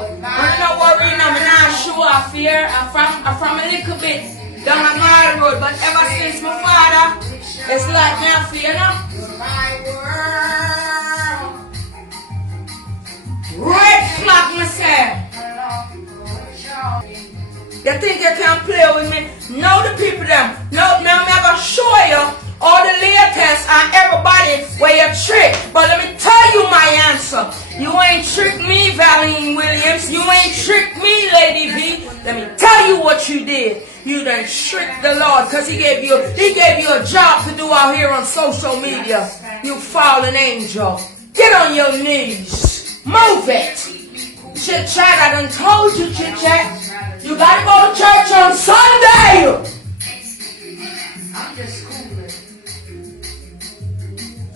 But no worry, no, I'm not sure I fear. I'm from a little bit down a mile road, but ever since my father, it's like me I fear now. Red flag myself. You think you can play with me? No, the people them. No, now I'm gonna show you all the latest and everybody where you trick. But let me tell you my answer. You ain't tricked me, Valine Williams. You ain't tricked me, Lady V. Let me tell you what you did. You done tricked the Lord because he gave you a job to do out here on social media. You fallen angel. Get on your knees. Move it. Chit Chat, I done told you, Chit Chat. You gotta go to church on Sunday. I'm just schooling.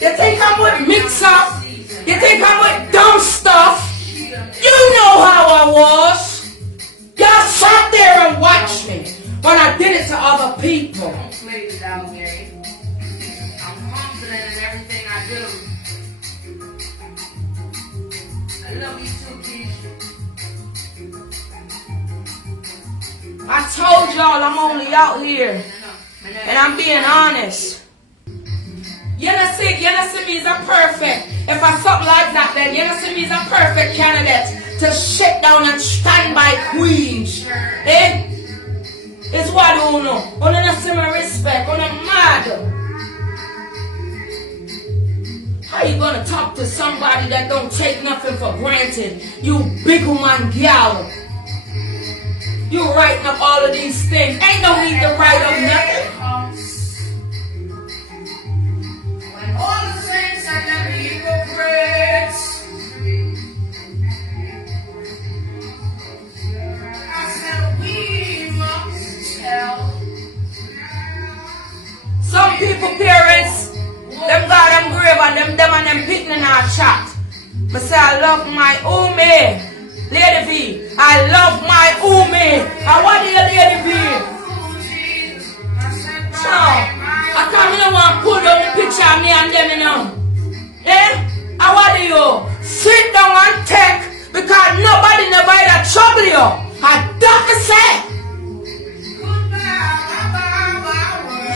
You think I'm with mix up? You think I'm with dumb stuff? You know how I was. Y'all sat there and watched me when I did it to other people. Don't play it out, Gary. I'm confident in everything I do. I love you too, Keisha. I told y'all I'm only out here, and I'm being honest. You don't see me as a perfect. If I something like that, then you don't see me as a perfect candidate to sit down and stand by queens. Eh? It's what you know. You don't see my respect. You don't mad. How you gonna talk to somebody that don't take nothing for granted? You big woman gal. You writing up all of these things. Ain't no need to write up nothing. When all the saints and the hypocrites, I said we must tell. Some people, parents, them got them grave and them picking in our chat. But say I love my Umi. Lady V, I love my Umi. I want you, Lady V. So, I can't even want to put on the picture of me and them, you know. Eh? I want you sit down and take because nobody never had trouble you. I don't say.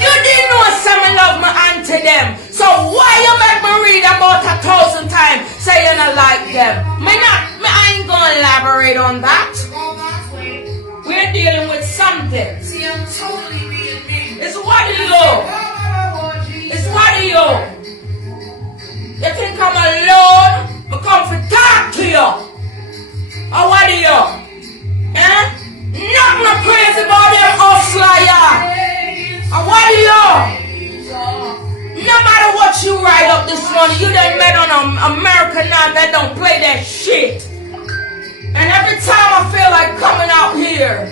You didn't know some love my auntie them. So why you make me read about 1,000 times say you don't like them? I ain't gonna elaborate on that. We're dealing with something. See, I'm totally being me. It's what are you? It's what are you? You think I'm alone? I come to talk to you. Or what are you? Eh? Nothing crazy about them hustler. Or what are you? No matter what you write up this morning, you done met on an American now that don't play that shit. And every time I feel like coming out here,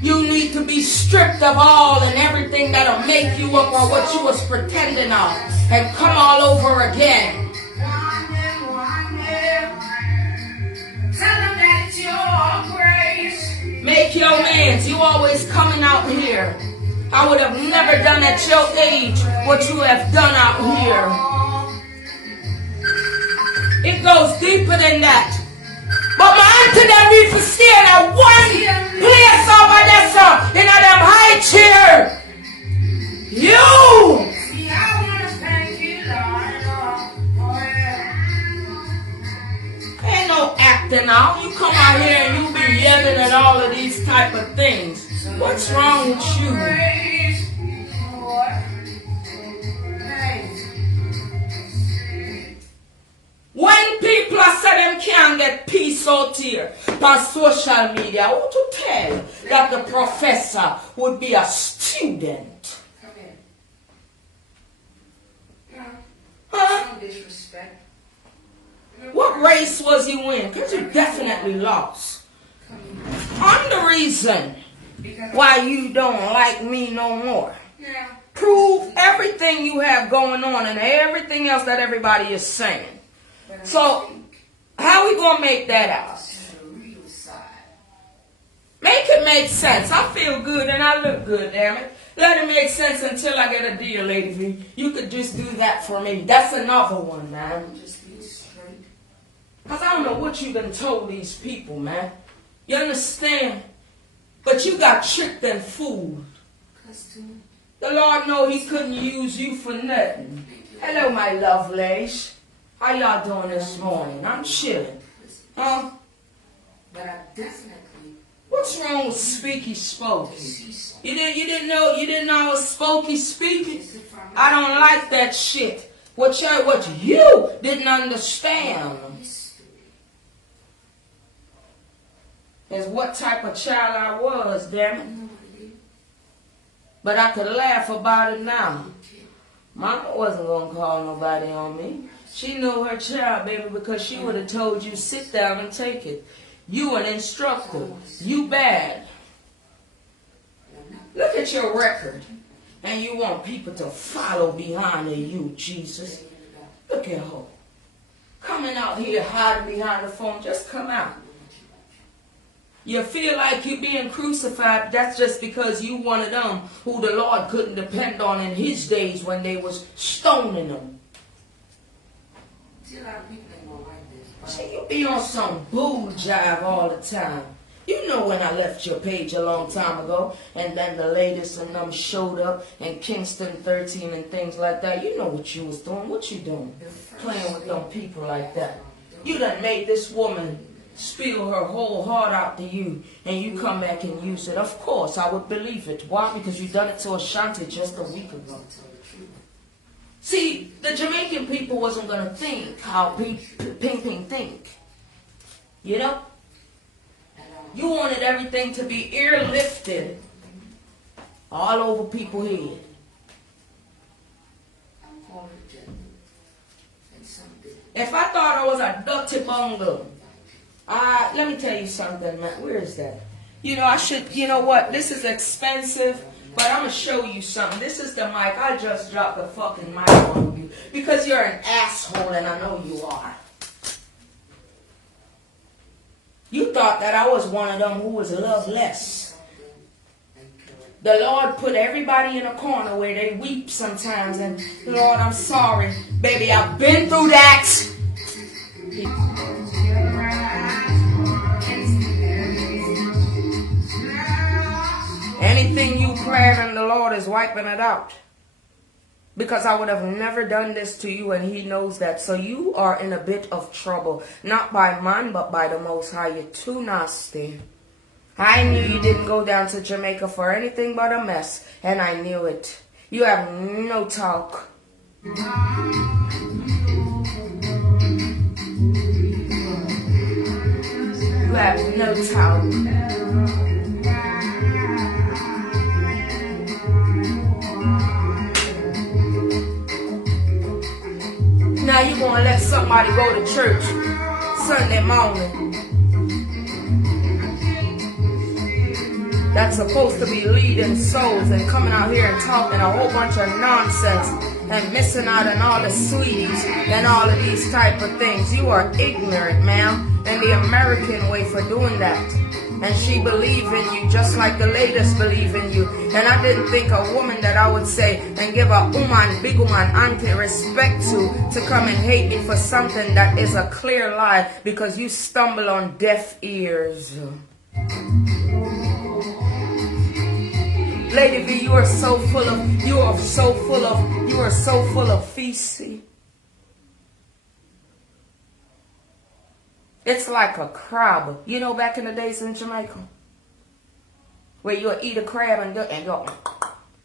you need to be stripped of all and everything that'll make you up or what you was pretending of and come all over again. Make your amends. You always coming out here. I would have never done at your age what you have done out here. It goes deeper than that. But my auntie them need to stay in a one place over there, sir, in a damn high chair. You! See, I want to thank you, Lord. Ain't no acting out. You come out here and you be yelling at all of these type of things. What's wrong with you? When people are saying them can't get peace out here on social media, who to tell that the professor would be a student? Huh? Disrespect. What race was you in? Because you definitely lost. I'm the reason why you don't like me no more. Prove everything you have going on and everything else that everybody is saying. So, how we going to make that out? Make it make sense. I feel good and I look good, damn it. Let it make sense until I get a deal, Lady V. You could just do that for me. That's another one, man. Just be straight. Because I don't know what you done told these people, man. You understand? But you got tricked and fooled. The Lord know he couldn't use you for nothing. Hello, my lovelies. How y'all doing this morning? I'm chilling. Huh? But I definitely. What's wrong with speaky spokey? You didn't know I was spokey speaking? I don't like that shit. What you didn't understand is what type of child I was, damn it. But I could laugh about it now. Mama wasn't gonna call nobody on me. She knew her child, baby, because she would have told you, sit down and take it. You an instructor. You bad. Look at your record. And you want people to follow behind you, Jesus. Look at her. Coming out here hiding behind the phone. Just come out. You feel like you're being crucified. That's just because you one of them who the Lord couldn't depend on in his days when they was stoning them. See, a lot of people ain't gonna like this. See, you be on some bull jive all the time. You know when I left your page a long time ago, and then the latest and them showed up, and Kingston 13 and things like that. You know what you was doing. What you doing? Playing with them people like that. You done made this woman spill her whole heart out to you, and you come back and use it. Of course, I would believe it. Why? Because you done it to Ashanti just a week ago. See, the Jamaican people wasn't going to think how Ping Ping think. You know? You wanted everything to be ear-lifted all over people's head. If I thought I was a dirty bungle, let me tell you something, man. Where is that? You know what? This is expensive, but I'm going to show you something. This is the mic. I just dropped the fucking mic on you because you're an asshole, and I know you are. You thought that I was one of them who was loveless. The Lord put everybody in a corner where they weep sometimes, and Lord, I'm sorry. Baby, I've been through that. Anything you plan, and the Lord is wiping it out. Because I would have never done this to you, and he knows that. So you are in a bit of trouble. Not by mine, but by the Most High. You're too nasty. I knew you didn't go down to Jamaica for anything but a mess. And I knew it. You have no talk. You have no talk. Now you're going to let somebody go to church Sunday morning that's supposed to be leading souls and coming out here and talking a whole bunch of nonsense and missing out on all the sweeties and all of these type of things. You are ignorant, ma'am, and the American way for doing that. And she believed in you just like the ladies believe in you. And I didn't think a woman that I would say and give a woman, big woman, auntie respect to come and hate me for something that is a clear lie because you stumble on deaf ears. Lady V, you are so full of feces. It's like a crab. You know back in the days in Jamaica? Where you'll eat a crab and go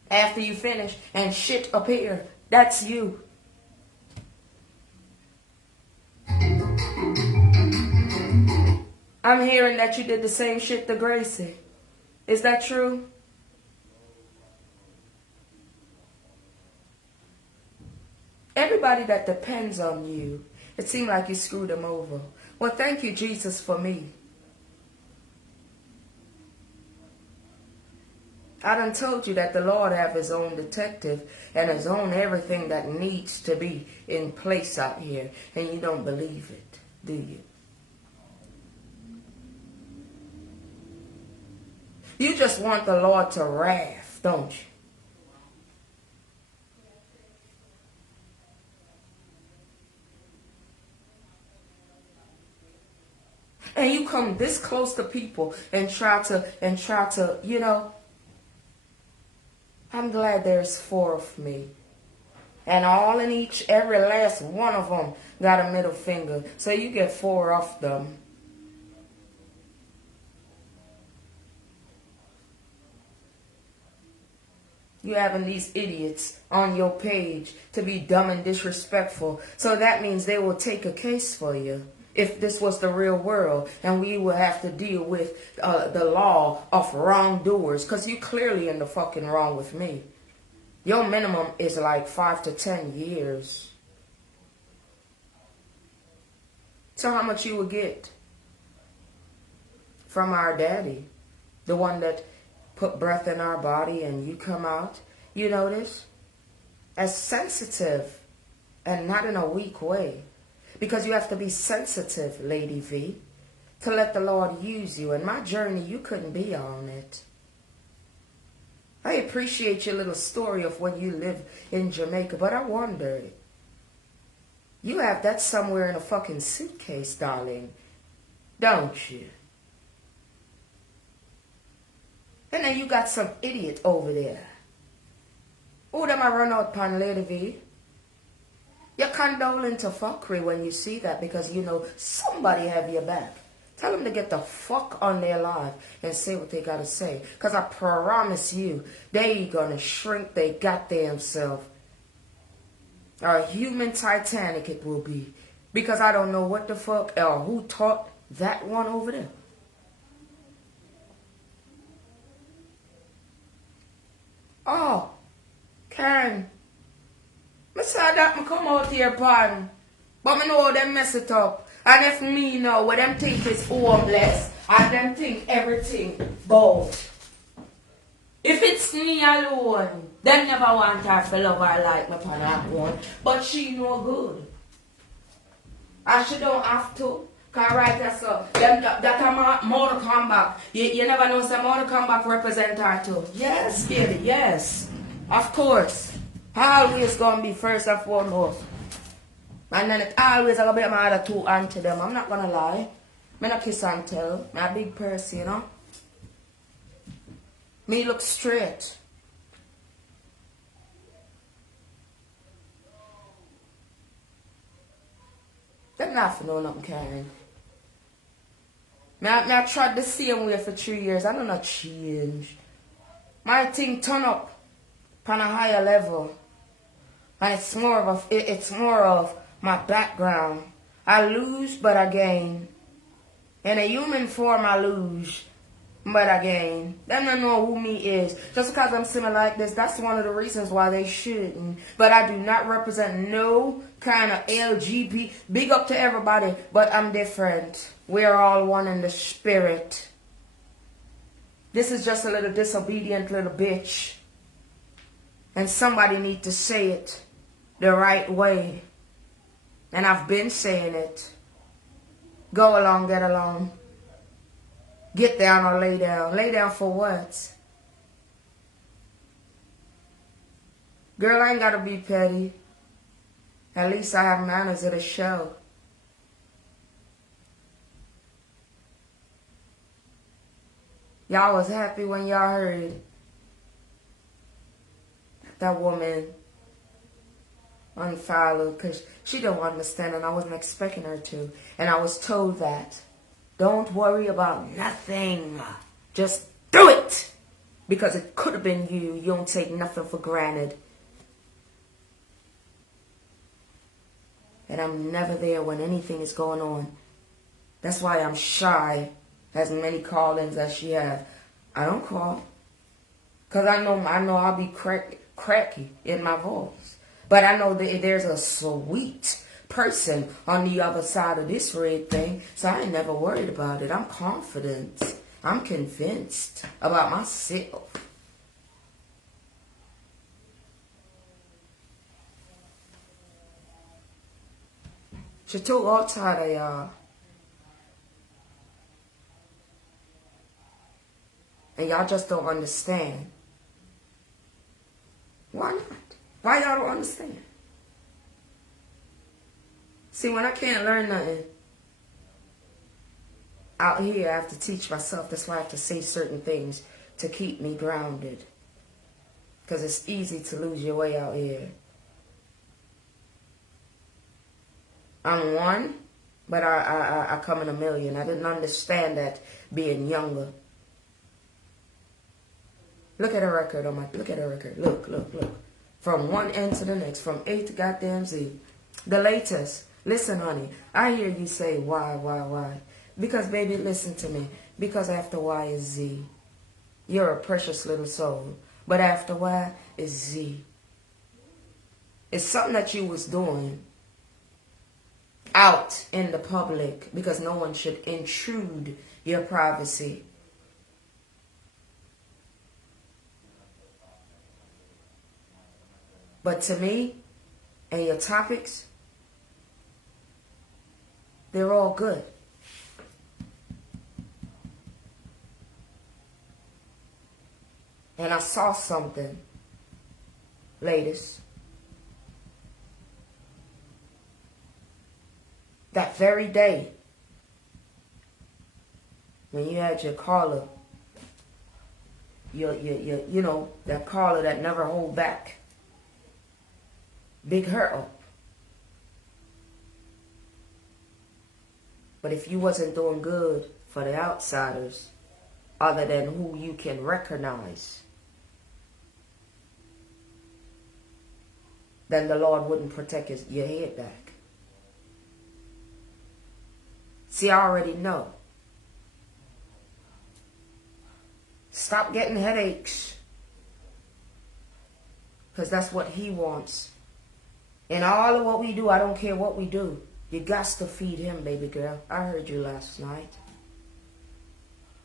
after you finish and shit appear. That's you. I'm hearing that you did the same shit to Gracie. Is that true? Everybody that depends on you, it seemed like you screwed them over. Well, thank you, Jesus, for me. I done told you that the Lord have his own detective and his own everything that needs to be in place out here. And you don't believe it, do you? You just want the Lord to wrath, don't you? And you come this close to people and try to, you know. I'm glad there's 4 of me. And all in each, every last one of them got a middle finger. So you get 4 of them. You having these idiots on your page to be dumb and disrespectful. So that means they will take a case for you. If this was the real world and we would have to deal with the law of wrongdoers. Because you clearly in the fucking wrong with me. Your minimum is like 5 to 10 years. So how much you would get from our daddy? The one that put breath in our body and you come out. You notice? As sensitive and not in a weak way. Because you have to be sensitive, Lady V, to let the Lord use you. And my journey, you couldn't be on it. I appreciate your little story of when you live in Jamaica, but I wonder, you have that somewhere in a fucking suitcase, darling, don't you? And then you got some idiot over there. Who them I run out upon, Lady V? You're condoling to fuckery when you see that because you know somebody have your back. Tell them to get the fuck on their life and say what they gotta say. Because I promise you, they gonna shrink they goddamn self. A human Titanic it will be. Because I don't know what the fuck or who taught that one over there. Oh, Karen. I saw that me come out here, pardon. But me know them mess it up. And if me know what them think is homeless, and them think everything bold. If it's me alone, them never want her to love her like me upon that one. But she no good. And she don't have to. Cause right there, so that a more to come back. You never know some more to come back represent her too. Yes, Kitty, yes. Of course. Always gonna be first and foremost. And then it always gonna be my other 2 auntie them. I'm not gonna lie. Me not kiss and tell. Me a big person, you know. Me look straight. Them not for know nothing, Karen. Me I tried the same way for 3 years. I don't know change. My thing turn up on a higher level. And it's more of my background. I lose, but I gain. In a human form, I lose, but I gain. They don't know who me is. Just because I'm similar like this, that's one of the reasons why they shouldn't. But I do not represent no kind of LGBT. Big up to everybody, but I'm different. We're all one in the spirit. This is just a little disobedient little bitch. And somebody need to say it the right way. And I've been saying it. Go along, get along. Get down or lay down. Lay down for what? Girl, I ain't gotta be petty. At least I have manners at a show. Y'all was happy when y'all heard that woman unfollowed because she don't understand and I wasn't expecting her to. And I was told that don't worry about nothing. Just do it. Because it could have been you. You don't take nothing for granted. And I'm never there when anything is going on. That's why I'm shy. As many call-ins as she has. I don't call. Because I know I'll be cracky in my voice. But I know that there's a sweet person on the other side of this red thing. So I ain't never worried about it. I'm confident. I'm convinced about myself. She too all tired of y'all. And y'all just don't understand. Why not? Why y'all don't understand? See, when I can't learn nothing, out here, I have to teach myself. That's why I have to say certain things to keep me grounded. Because it's easy to lose your way out here. I'm one, but I come in a million. I didn't understand that being younger. Look at a record on my, look at a record. Look. From one end to the next, from A to goddamn Z. The latest. Listen, honey, I hear you say why? Because, baby, listen to me. Because after Y is Z. You're a precious little soul. But after Y is Z. It's something that you was doing out in the public because no one should intrude your privacy. But to me, and your topics, they're all good. And I saw something, ladies. That very day, when you had your caller, you know, that caller that never hold back. Big her up. But if you wasn't doing good for the outsiders, other than who you can recognize, then the Lord wouldn't protect your head back. See, I already know. Stop getting headaches. Because that's what he wants. And all of what we do, I don't care what we do. You got to feed him, baby girl. I heard you last night.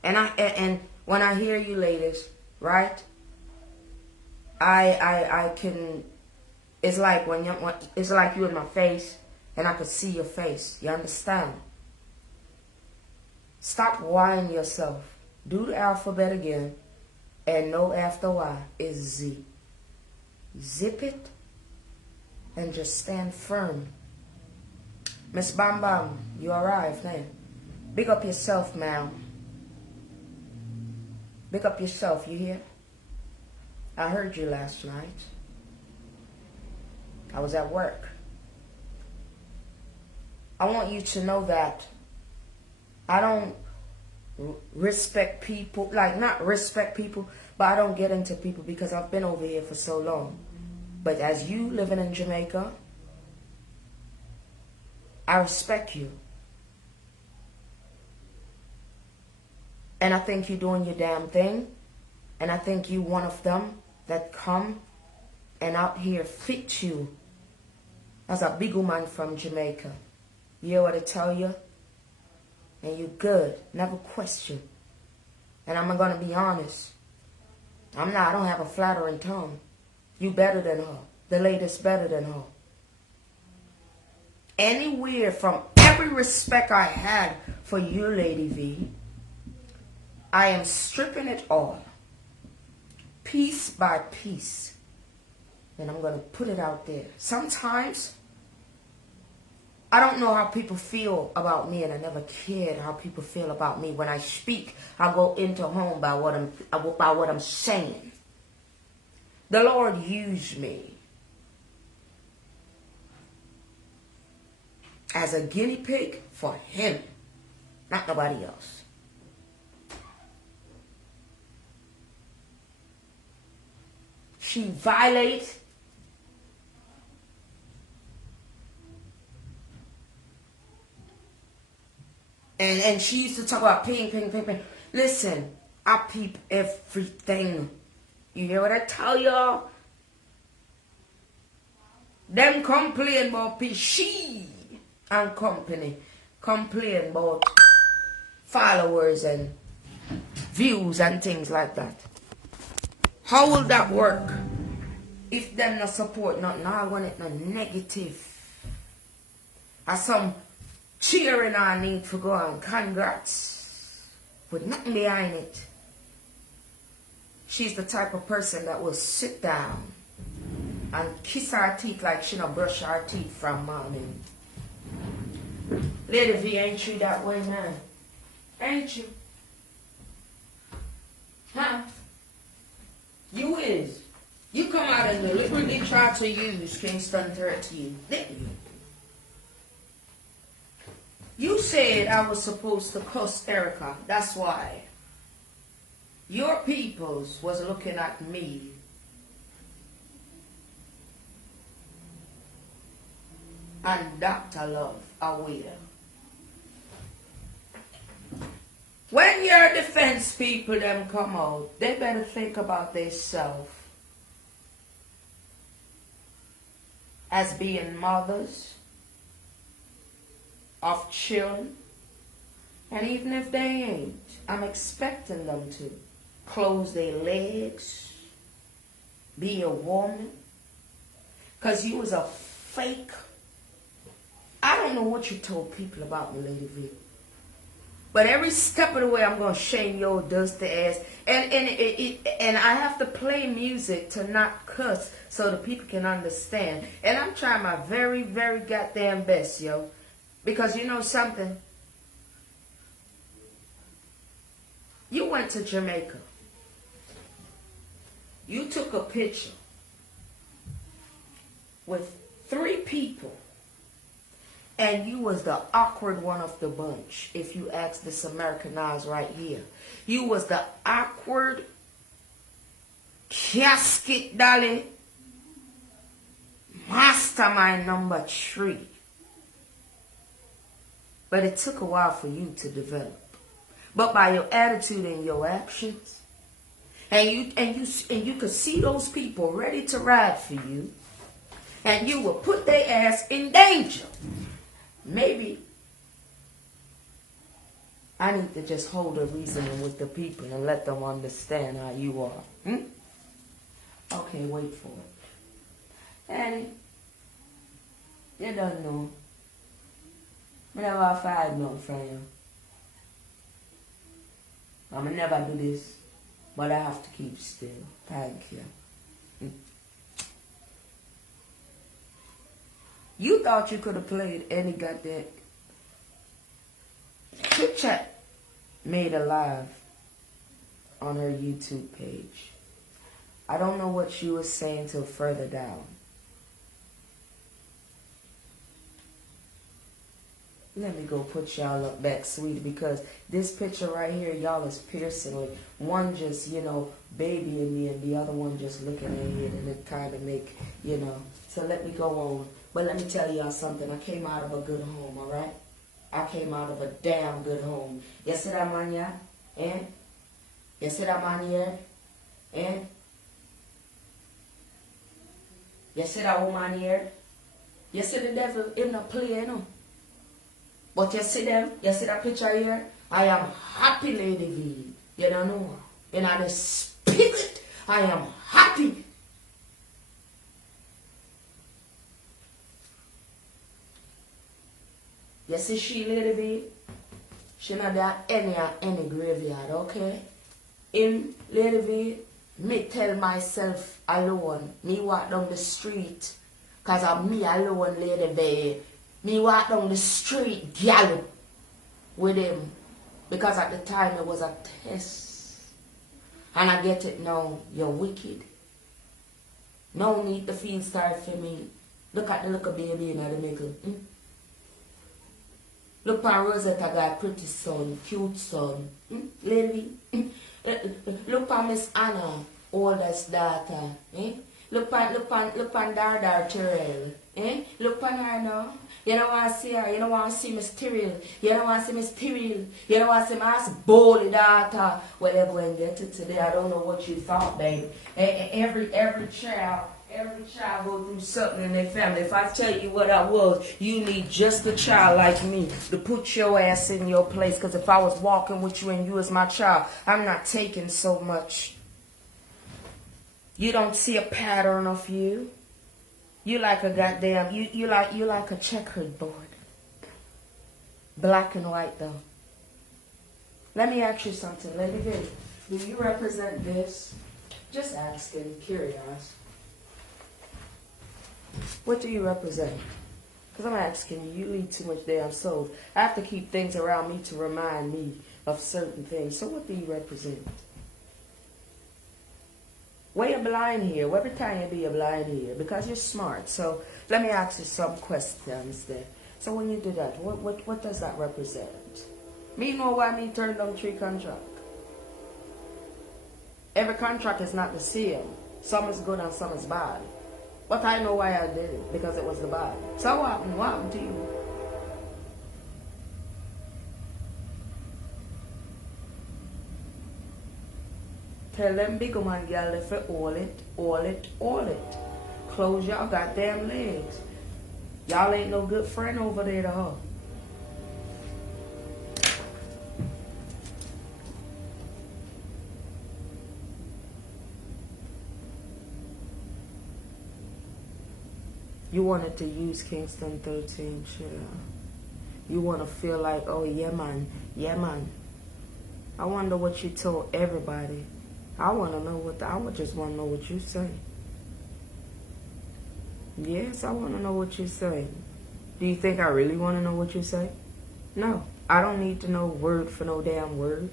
And when I hear you ladies, right? I can, it's like it's like you in my face and I could see your face. You understand? Stop whining yourself. Do the alphabet again. And know after Y is Z. Zip it. And just stand firm. Miss Bam Bam, you arrived, man. Big up yourself, ma'am. Big up yourself, you hear? I heard you last night. I was at work. I want you to know that I don't respect people, like not respect people, but I don't get into people because I've been over here for so long. But as you living in Jamaica, I respect you. And I think you're doing your damn thing. And I think you one of them that come and out here fit you as a big woman from Jamaica. You hear what I tell you? And you good. Never question. And I'm going to be honest. I don't have a flattering tongue. You better than her. The latest better than her. Anywhere from every respect I had for you, Lady V, I am stripping it all. Piece by piece. And I'm going to put it out there. Sometimes, I don't know how people feel about me, and I never cared how people feel about me. When I speak, I go into home by what I'm saying. The Lord used me as a guinea pig for him, not nobody else. She violates and she used to talk about ping. Listen, I peep everything. You hear what I tell y'all? Them complain about she and company. Complain about followers and views and things like that. How will that work? If them not support nothing, I want it no negative. As some cheering I need for go on, congrats. With nothing behind it. She's the type of person that will sit down and kiss her teeth like she don't brush her teeth from morning. Lady V, ain't you that way, man? Ain't you? Huh? You is. You come out and deliberately try to use Kingston 13, didn't you? You said I was supposed to cuss Erica. That's why. Your peoples was looking at me. And Dr. Love aware. When your defense people them come out, they better think about themselves as being mothers of children. And even if they ain't, I'm expecting them to close their legs, be a woman, because you was a fake. I don't know what you told people about me, Lady V. But every step of the way, I'm going to shame your dusty ass. And I have to play music to not cuss so the people can understand. And I'm trying my very, very goddamn best, yo. Because you know something? You went to Jamaica. You took a picture with 3 people. And you was the awkward one of the bunch, if you ask this Americanized right here. You was the awkward casket dolly mastermind number 3. But it took a while for you to develop. But by your attitude and your actions, and you could see those people ready to ride for you, and you would put their ass in danger. Maybe I need to just hold a reasoning with the people and let them understand how you are. Okay, wait for it. Annie, you don't know. I never fired no from you. I'ma never do this, but I have to keep still. Thank you. You thought you could have played any goddamn. Chit made a live on her YouTube page. I don't know what she was saying till further down. Let me go put y'all up back, sweetie, because this picture right here, y'all is piercingly. One just, babying me, and the other one just looking ahead, and it kind of make, So let me go on. But let me tell y'all something. I came out of a good home, all right? I came out of a damn good home. You see that man here? Eh? You see that man here? Eh? You see that woman here? You see the devil in the play, you know? But you see them? You see that picture here? I am happy, Lady V. You don't know? In the spirit, I am happy. You see she, Lady V? She not there any graveyard, okay? In Lady V, me tell myself alone. Me walk down the street. Cause of me alone, Lady V. Me walk down the street, gal, with him. Because at the time it was a test. And I get it now. You're wicked. No need to feel sorry for me. Look at the little baby in the middle. Look at Rosetta got pretty son, cute son. Lady. Look at Miss Anna, oldest daughter. Look at Dardar Terrell. Look at her now. You don't want to see her. You don't want to see Miss Tyrrell. You don't want to see Miss Tyrrell. You don't want to see my bold daughter. Well, they're going to get it today. I don't know what you thought, baby. Every child go through something in their family. If I tell you what I was, you need just a child like me to put your ass in your place. Because if I was walking with you and you was my child, I'm not taking so much. You don't see a pattern of you. You like a goddamn, you like a checkered board. Black and white though. Let me ask you something, Lady V. Do you represent this? Just asking, curious. What do you represent? Because I'm asking you, you lead too much damn souls. I have to keep things around me to remind me of certain things. So what do you represent? Why you blind here? Every time you be a blind here because you're smart. So let me ask you some questions there. So when you do that, what does that represent? Me know why me turn down 3 contract. Every contract is not the same. Some is good and some is bad. But I know why I did it, because it was the bad. So what happened? What happened to you? Tell them big man girl if you all it. Close y'all goddamn legs. Y'all ain't no good friend over there to her. You wanted to use Kingston 13, sure. You want to feel like, oh yeah man. I wonder what you told everybody. I want to know I would just want to know what you say. Yes, I want to know what you say. Do you think I really want to know what you say? No, I don't need to know word for no damn word.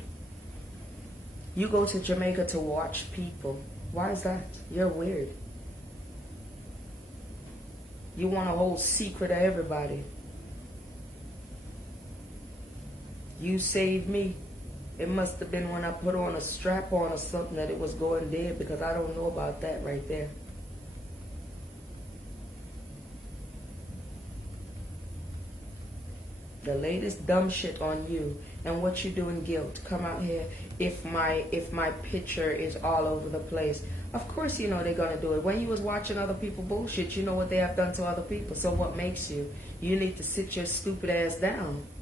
You go to Jamaica to watch people. Why is that? You're weird. You want to hold secret of everybody. You saved me. It must have been when I put on a strap on or something that it was going dead, because I don't know about that right there. The latest dumb shit on you and what you do in guilt. Come out here if my picture is all over the place. Of course you know they're gonna do it. When you was watching other people bullshit, you know what they have done to other people. So what makes you? You need to sit your stupid ass down.